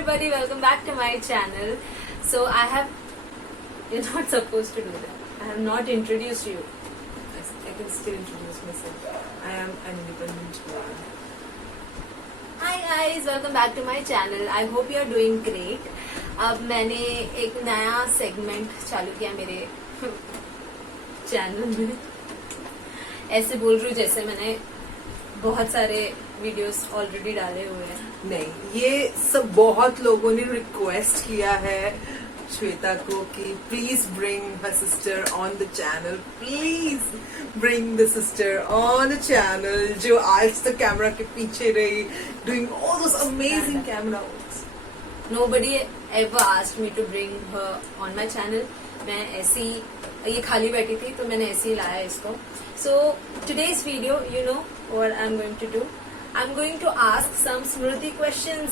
everybody, welcome back to my channel. So you're not supposed to do that. I have not introduced you. I can still introduce myself. I am an independent woman. Hi guys, welcome back to my channel. I hope you are doing great. अब मैंने एक नया segment चालू किया मेरे channel में. ऐसे बोल रही हूँ जैसे मैंने बहुत सारे वीडियोस ऑलरेडी डाले हुए हैं. नहीं, ये सब बहुत लोगों ने रिक्वेस्ट किया है श्वेता को कि please bring her sister on the channel, please bring the sister on the channel, जो आज तक कैमरा के पीछे रही, doing all those amazing camera works. Nobody ever asked me to bring her on my channel. मैं ऐसी ये खाली बैठी थी तो मैंने ऐसे ही लाया इसको. So today's video, you know what I'm going to do? I'm going to ask some Smriti questions.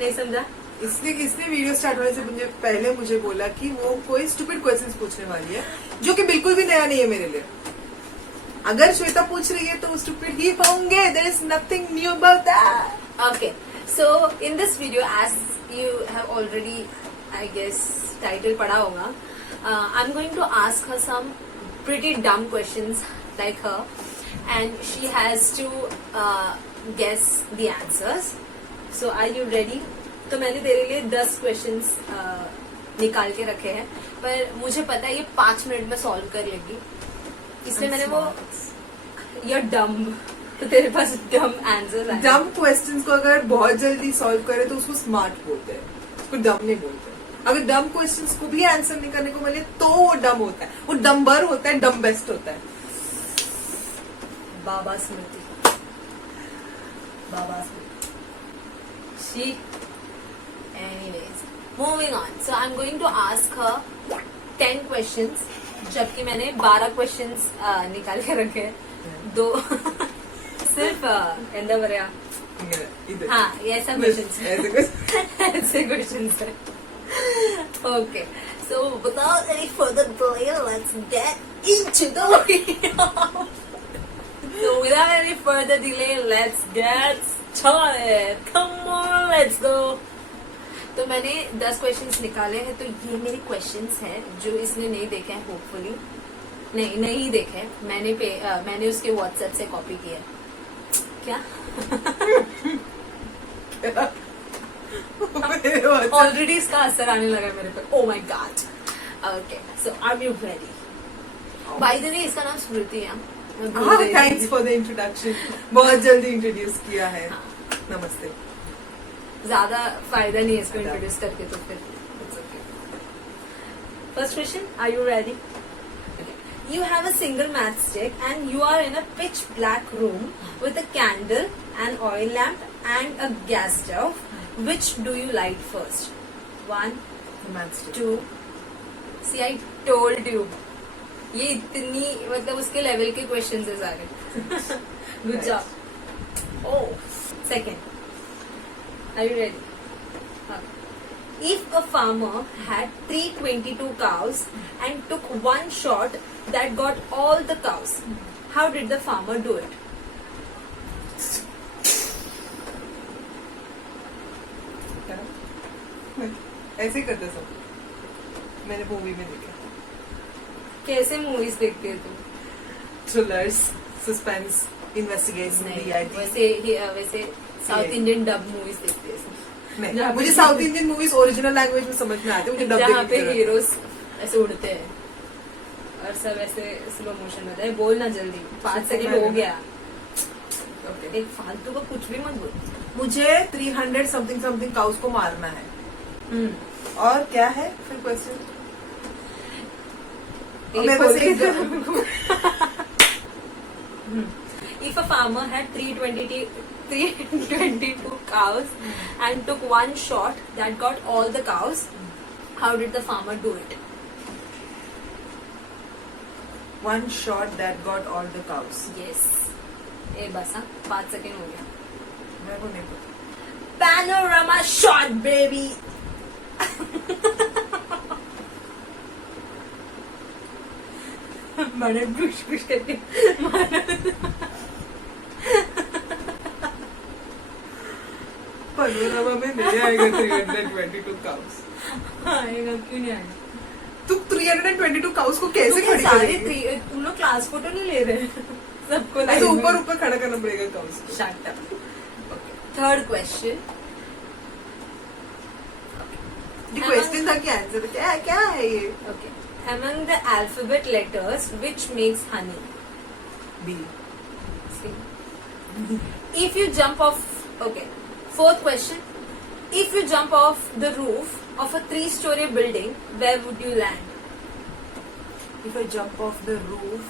नहीं समझा? इसने वीडियो स्टार्ट होने से पहले मुझे बोला कि वो कोई स्टूपिड क्वेश्चंस पूछने वाली है, जो कि बिल्कुल भी नया नहीं है मेरे लिए. अगर श्वेता पूछ रही है तो स्टूपिड ही होंगे. There is nothing new about that. Okay. So in this video, as you have already, I guess, title पढ़ा होगा, I'm going to ask her some pretty dumb questions like her, and she has to guess the answers. So are you ready? तो मैंने तेरे लिए 10 questions निकाल के रखे हैं, पर मुझे पता है ये 5 मिनट में सॉल्व कर लेगी, इसलिए मैंने वो you're dumb, तो तेरे पास डम आंसर है. डम क्वेश्चंस को अगर बहुत जल्दी सॉल्व करे तो उसको स्मार्ट बोलते हैं, उसको डम नहीं बोलते. अगर डम क्वेश्चंस को भी आंसर नहीं करने को मिले तो वो डम होता है, वो डम्बर होता है, डम बेस्ट होता है. बाबा स्मृति. She. Anyways, moving on. So I'm going to ask her 10 questions, जबकि मैंने 12 questions निकाल के रखे हैं. दो सिर्फ എന്താ പറയാ, हाँ ऐसा क्वेश्चन ऐसे क्वेश्चन है. Okay, so without any further delay, let's get into the video. So without any further delay, let's get started. Come on, let's go. तो मैंने 10 क्वेश्चंस निकाले हैं, तो ये मेरे क्वेश्चंस हैं जो इसने नहीं देखे हैं, होपफुली नहीं देखे. मैंने उसके व्हाट्सएप से कॉपी किया. क्या ऑलरेडी इसका असर आने लगा मेरे पर. Oh my god. Okay, so are you ready? By the way, इसका नाम स्मृति है. Thanks for the introduction. बहुत जल्दी इंट्रोड्यूस किया है. नमस्ते. ज्यादा फायदा नहीं है इसको इंट्रोड्यूस करके, तो फिर first question, are you ready? You have a single matchstick and you are in a pitch black room with a candle, an oil lamp and a gas stove. Which do you light first? 1, matchstick. 2. See, I told you. ये इतनी मतलब उसके level के questions है सारे. Good job. Oh, second. Are you ready? If a farmer had 322 cows and took one shot that got all the cows, how did the farmer do it? ऐसे करते सब. मैंने मूवी में देखा. कैसे मूवीज देखते हो तुम? Thrillers, suspense, investigation. वैसे साउथ इंडियन डब मूवीज देखते हैं. नहीं, मुझे south Indian movies original language में समझ में आती है. मुझे डब जहाँ पे हीरोज ऐसे उड़ते हैं और सब ऐसे स्लो मोशन होता है. बोलना जल्दी, 5 सेकंड हो गया. एक फालतू का कुछ भी मत बोल. मुझे 300 समथिंग काउस को मारना है. और क्या है फिर question? If a farmer had 322 cows and took one shot that got all the cows, how did the farmer do it? One shot that got all the cows. Yes. बस 5 second हो गया. मेरे को नहीं पता. Panorama shot, baby. मैंने खुश करके पनोरमा में नहीं आएगा 322 काउस। आएगा क्यों नहीं आएगा? तुम 322 काउस को कैसे खड़ी सारे करेगी? तुम लोग क्लास फोटो नहीं ले रहे सबको ऐसे ऊपर ऊपर खड़ा करना पड़ेगा काउस को। Shut up. Third question. Question था कि आंसर क्या क्या है ये? Okay. Among the alphabet letters, which makes honey? Bee. See. If you jump off, okay. Fourth question. If you jump off the roof of a 3-story building, where would you land? If I jump off the roof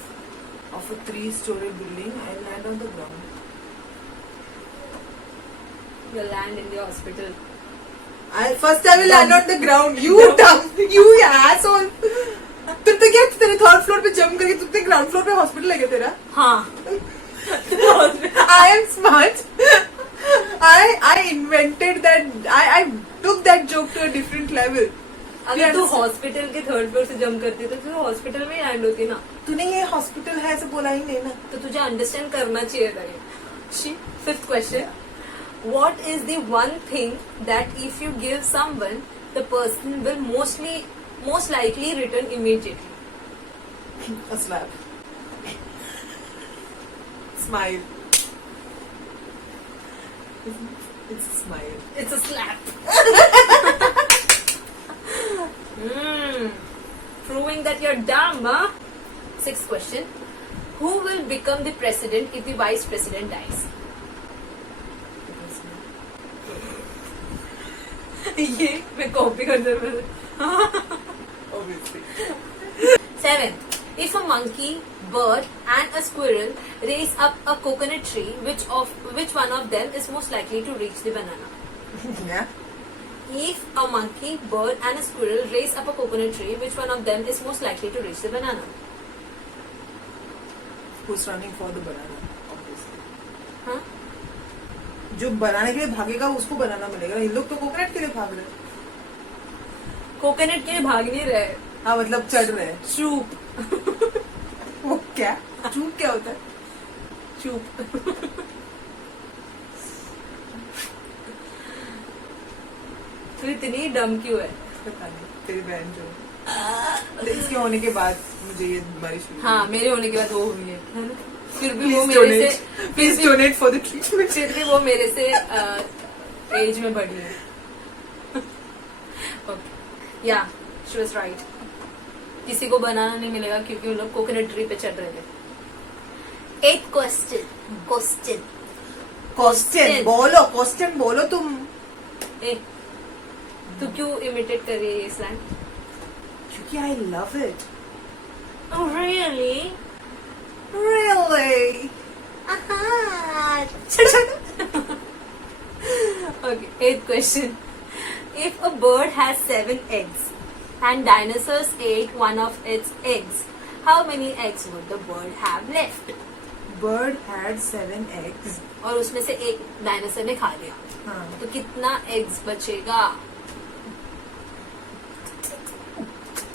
of a 3-story building, I'll land on the ground. You'll land in the hospital. First I will land on the ground. You dumb, you asshole. तुम तो क्या तेरे third floor पे jump करके तुमने ground floor पे hospital है क्या तेरा? हाँ. I am smart. I invented that. I took that joke to a different level. अगर तू हॉस्पिटल के थर्ड फ्लोर से जंप करती तो तू हॉस्पिटल में ही लैंड होती ना. तूने ये हॉस्पिटल है ऐसे बोला ही नहीं ना. तो तुझे अंडरस्टैंड करना चाहिए था ये. Fifth question. What is the one thing that if you give someone, the person will most likely return immediately? A slap. Smile. It's a smile. It's a slap. Proving that you're dumb, huh? Sixth question. Who will become the president if the vice president dies? ये मैं copy कर दे. Obviously. Seventh. If a monkey, bird, and a squirrel race up a coconut tree, which one of them is most likely to reach the banana? Yeah. If a monkey, bird, and a squirrel race up a coconut tree, which one of them is most likely to reach the banana? Who's running for the banana? Obviously. Huh? जो बनाने के लिए भागेगा उसको बनाना मिलेगा. इन लोग तो coconut के लिए भाग रहे हैं. कोकोनट के लिए भाग नहीं रहे. हाँ मतलब चढ़ रहे हैं. चूप. वो क्या? चूप क्या होता है? चूप. तू इतनी डम क्यों है? पता नहीं. तेरी बहन जो है. इसके होने के बाद मुझे ये बीमारी शुरू. हाँ मेरे होने के बाद वो हुई है. फिर भी वो Please मेरे donate. से Please donate for the treatment. फिर भी वो मेरे से एज में बड़ी है. ओके. या शी वाज राइट. किसी को बनाना नहीं मिलेगा क्योंकि वो लोग कोकोनट ट्री पे चढ़ रहे थे. Eight question. क्वेश्चन बोलो तुम. ए तू क्यों इमिटेट कर रही है ये स्लैंग? क्योंकि I love it. Oh really? Really? Okay, eighth question. If a bird has 7 eggs and dinosaurs ate one of its eggs, how many eggs would the bird have left? Bird had 7 eggs. और उसमें से एक dinosaur ने खा लिया. हाँ. तो कितना एग्स बचेगा?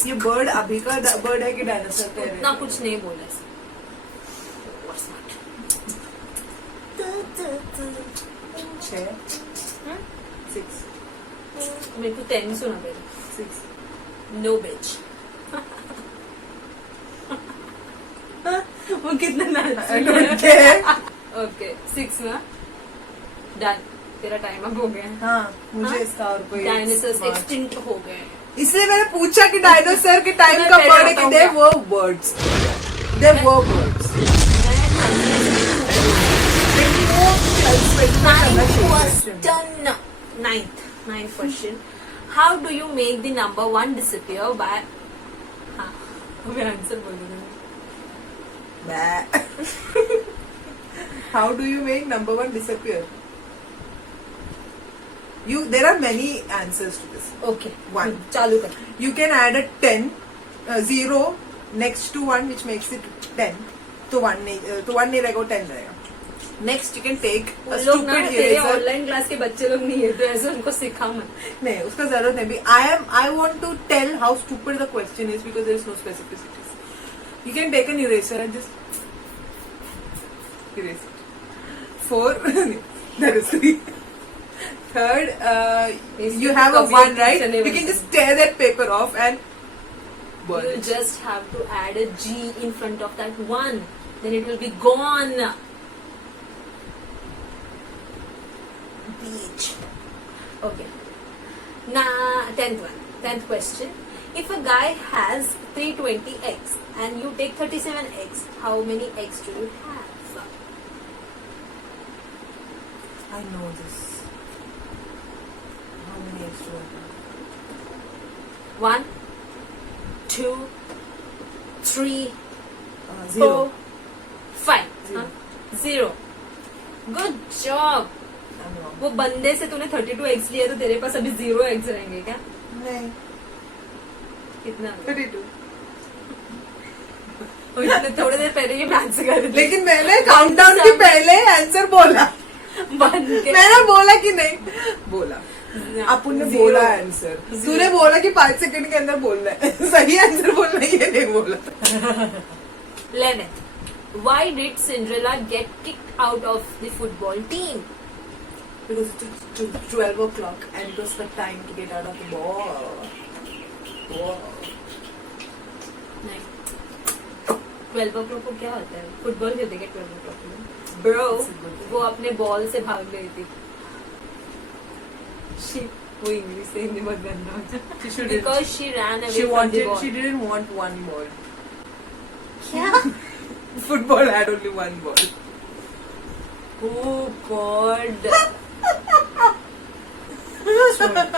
ये बर्ड अभी का बर्ड है कि डायनासोर का है? उतना कुछ नहीं बोला. 6 6 मेरे को 10 सुना पहले. 6 नो बिच. वो कितना I don't care. ओके 6 ना. डन. तेरा टाइम अप हो गया. हाँ मुझे हाँ? इसका और कोई डायनासोर्स smart- एक्सटिंक्ट हो गए. इसलिए मैंने पूछा कि डायनासोर के टाइम मैं का पहले बर्ड है कि they बताऊंगा. were birds. They were birds. Ninth question. How do you make the number 1 disappear by? हाँ मैं आंसर बोल दूंगा. How do you make number 1 disappear? There are many answers to this. Okay. One. चालू कर. You can add a 10 0 next to 1 which makes it 10. तो 1 नहीं रहेगा, वो 10 रहेगा. Next you can take a लोग ना stupid तेरे eraser. ऑनलाइन क्लास के बच्चे लोग नहीं है तो ऐसे उनको सिखा मत. नहीं उसका जरूरत नहीं भी. I want to tell how stupid the question is because there is no specificities. You can take an eraser and just erase it. 4 that is 3. third, Is you it have a copy one, and right? teacher You name can also. just tear that paper off and burn You it. just have to add a G in front of that one. Then it will be gone. Beach. Okay. Now, 10th one. 10th question. If a guy has 320 eggs and you take 37 eggs, how many eggs do you have? I know this. How many eggs do I have? 1, 2, 3, Zero. 4, 5. Zero. 0. Good job. I'm wrong. वो बंदे से तूने 32 eggs लिए तो तेरे पास अभी 0 eggs रहेंगे क्या? नहीं. कितना? 32. और इसने थोड़ी देर पहले ये मैथ्स कर दी. लेकिन मैंने काउंटडाउन के पहले आंसर बोला. बन के मैंने बोला कि नहीं बोला. अपुन ने Zero. बोला आंसर. तूने बोला कि 5 सेकंड के अंदर बोलना है. सही आंसर बोलना है, ये नहीं बोला. 11th. Why did Cinderella get kicked out of the football team? Because it took 12 o'clock and it was the time to get out of the ball. Wow. नहीं. 12 o'clock को क्या होता है? फुटबॉल खेलते क्या 12 o'clock में? Bro, That's a good thing. वो अपने बॉल से भाग गई थी. वो इंग्लिश से हिंदी बहुत गंदा हो जाता. She should Because she ran away she from the wanted. ball. She didn't want one ball. क्या? Football had only one ball. Oh God.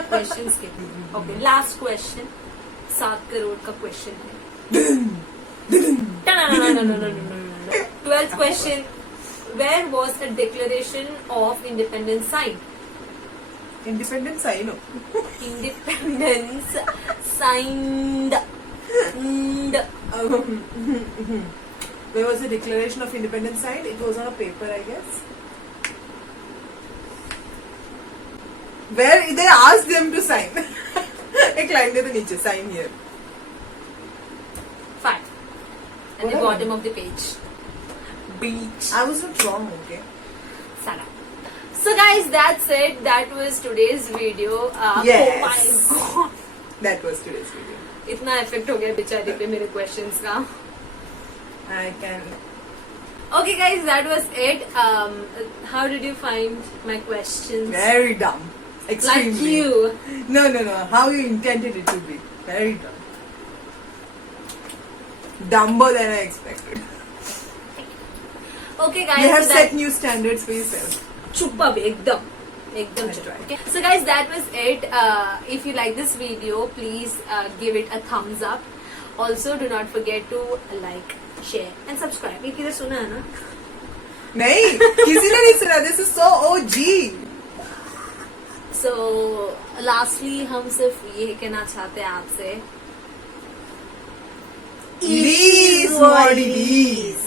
Question skip. Okay, last question. 7 crore का question है. No. 12th question. Where was the Declaration of Independence signed? Independence, I know. Independence signed. Where was the Declaration of Independence signed? It was on a paper, I guess. Where they asked them to sign. एक line दे दो नीचे, sign here. 5. At the What bottom of the page. Beach. I was not wrong, okay? Saga. So guys, that's it. That was today's video. Yes. Oh my God. That was today's video. इतना effect हो गया बेचारी पे मेरे questions का. I can. Okay guys, that was it. How did you find my questions? Very dumb. Like Extremely. you. No. How you intended it to be. Very dumb. Dumber than I expected. Okay guys. You have so set new standards for yourself. चुप अब एकदम That's चुप. right. Okay. So guys, that was it. If you like this video, please give it a thumbs up. Also, do not forget to like, share and subscribe. ये किधर सुना है ना? नहीं, किसी ने नहीं सुना. This is so OG. So, lastly, हम सिर्फ ये कहना चाहते हैं आपसे. Please, what it is.